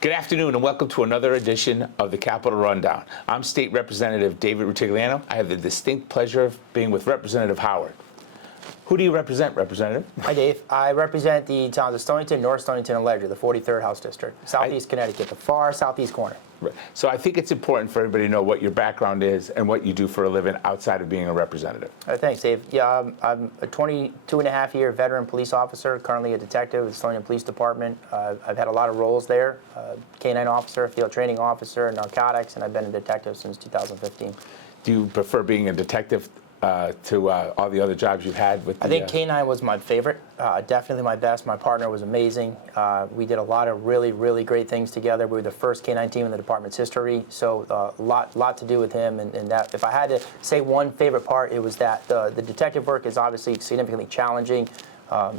Good afternoon and welcome to another edition of the Capitol Rundown. I'm State Representative David Rutigliano. I have the distinct pleasure of being with Representative Howard. Who do you represent, Representative? Hi, Dave. I represent the towns of Stonington, North Stonington, and Ledger, the 43rd House District, Southeast Connecticut, the far southeast corner. So I think it's important for everybody to know what your background is and what you do for a living outside of being a representative. Thanks, Dave. Yeah, I'm a 22-and-a-half-year veteran police officer, currently a detective with the Stonington Police Department. I've had a lot of roles there, K-9 officer, field training officer, narcotics, and I've been a detective since 2015. Do you prefer being a detective to all the other jobs you've had with I think K-9 was my favorite, definitely my best. My partner was amazing. We did a lot of really, really great things together. We were the first K-9 team in the department's history, so a lot to do with him. And that, if I had to say one favorite part, it was that the detective work is obviously significantly challenging.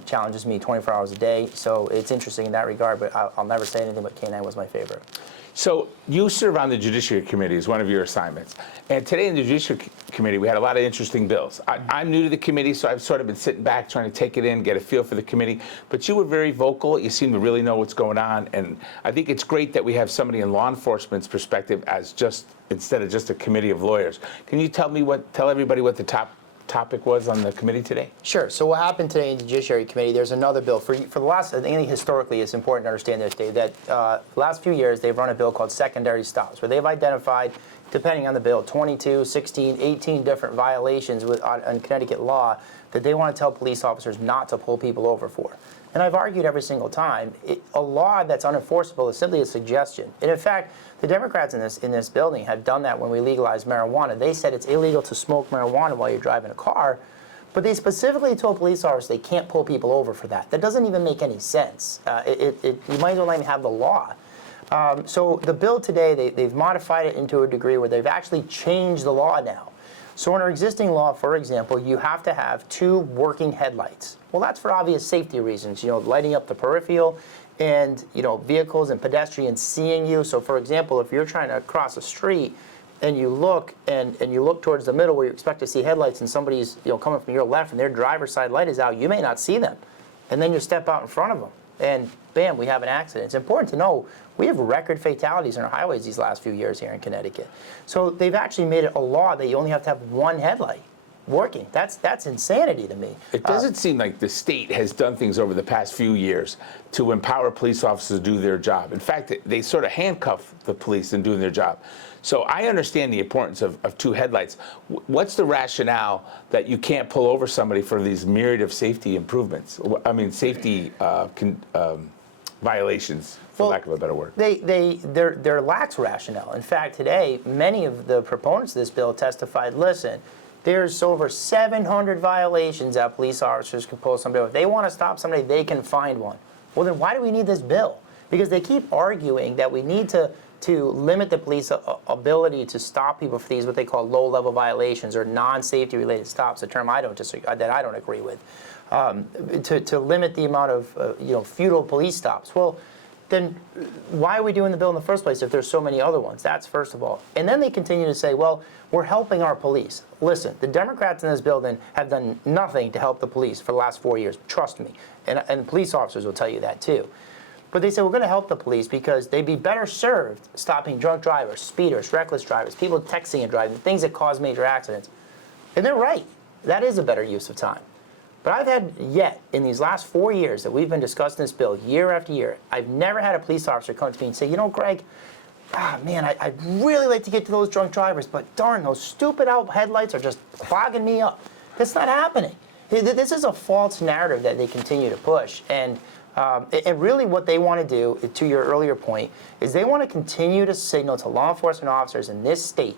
Challenges me 24 hours a day, so it's interesting in that regard, but I'll never say anything but K-9 was my favorite. So you serve on the Judiciary Committee as one of your assignments. And today in the Judiciary Committee, we had a lot of interesting bills. I'm new to the committee, so I've sort of been sitting back trying to take it in, get a feel for the committee. But you were very vocal. You seem to really know what's going on. And I think it's great that we have somebody in law enforcement's perspective as instead of just a committee of lawyers. Can you tell everybody what the topic was on the committee today? Sure. So what happened today in the Judiciary Committee, there's another bill. For the last, I think historically it's important to understand this, Dave, that the last few years they've run a bill called secondary stops, where they've identified, depending on the bill, 22, 16, 18 different violations on Connecticut law that they want to tell police officers not to pull people over for. And I've argued every single time, a law that's unenforceable is simply a suggestion. And in fact, the Democrats in this building have done that when we legalized marijuana. They said it's illegal to smoke marijuana while you're driving a car, but they specifically told police officers they can't pull people over for that. That doesn't even make any sense. You might as well not even have the law. So the bill today, they've modified it into a degree where they've actually changed the law now. So in our existing law, for example, you have to have 2 working headlights. Well, that's for obvious safety reasons, lighting up the peripheral and, vehicles and pedestrians seeing you. So for example, if you're trying to cross a street and you look and you look towards the middle where you expect to see headlights and somebody's, coming from your left and their driver's side light is out, you may not see them. And then you step out in front of them and bam, we have an accident. It's important to know we have record fatalities on our highways these last few years here in Connecticut. So they've actually made it a law that you only have to have 1 headlight working. That's insanity to me. It doesn't seem like the state has done things over the past few years to empower police officers to do their job. In fact, they sort of handcuff the police in doing their job. So I understand the importance of 2 headlights. What's the rationale that you can't pull over somebody for these myriad of safety improvements? I mean, safety violations, for lack of a better word. They're lax rationale. In fact, today, many of the proponents of this bill testified, listen, there's over 700 violations that police officers can pull somebody over. If they want to stop somebody, they can find one. Well, then why do we need this bill? Because they keep arguing that we need to limit the police ability to stop people for these what they call low-level violations or non-safety related stops, a term I don't agree with, to limit the amount of futile police stops. Well, then why are we doing the bill in the first place if there's so many other ones? That's first of all. And then they continue to say, well, we're helping our police. Listen, the Democrats in this building have done nothing to help the police for the last 4 years. Trust me. And police officers will tell you that too. But they say we're going to help the police because they'd be better served stopping drunk drivers, speeders, reckless drivers, people texting and driving, things that cause major accidents. And they're right. That is a better use of time. But I've had yet, in these last 4 years that we've been discussing this bill year after year, I've never had a police officer come to me and say, Greg, man, I'd really like to get to those drunk drivers, but darn, those stupid out headlights are just clogging me up. That's not happening. This is a false narrative that they continue to push. And really what they want to do, to your earlier point, is they want to continue to signal to law enforcement officers in this state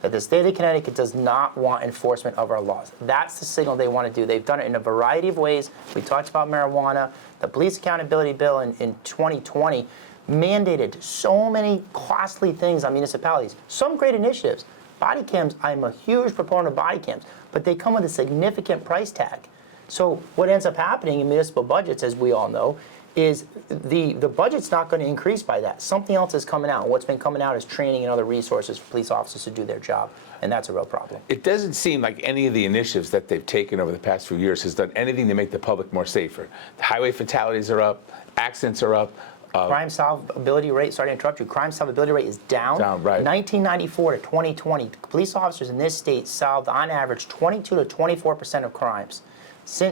that the state of Connecticut does not want enforcement of our laws. That's the signal they want to do. They've done it in a variety of ways. We talked about marijuana. The Police Accountability Bill in 2020 mandated so many costly things on municipalities. Some great initiatives. Body cams, I'm a huge proponent of body cams, but they come with a significant price tag. So what ends up happening in municipal budgets, as we all know, is the budget's not going to increase by that. Something else is coming out. What's been coming out is training and other resources for police officers to do their job, and that's a real problem. It doesn't seem like any of the initiatives that they've taken over the past few years has done anything to make the public more safer. The highway fatalities are up, accidents are up, Crime solvability rate, sorry to interrupt you, crime solvability rate is down. Down, right. 1994 to 2020, police officers in this state solved on average 22 to 24% of crimes.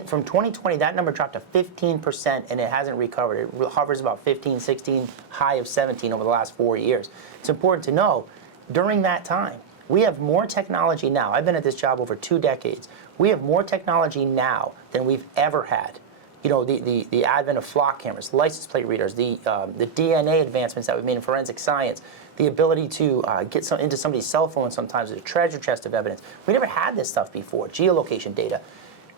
From 2020, that number dropped to 15%, and it hasn't recovered. It hovers about 15, 16, high of 17 over the last 4 years. It's important to know, during that time, we have more technology now. I've been at this job over 2 decades. We have more technology now than we've ever had. You know, the advent of flock cameras, license plate readers, the DNA advancements that we've made in forensic science, the ability to get into somebody's cell phone sometimes as a treasure chest of evidence. We never had this stuff before, geolocation data.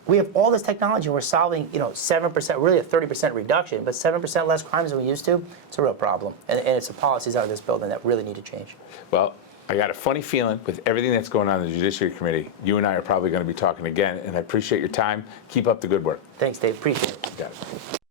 We have all this technology, and we're solving, 7%, really a 30% reduction, but 7% less crimes than we used to. It's a real problem, and it's the policies out of this building that really need to change. Well, I got a funny feeling with everything that's going on in the Judiciary Committee, you and I are probably going to be talking again, and I appreciate your time. Keep up the good work. Thanks, Dave. Appreciate it. Got it.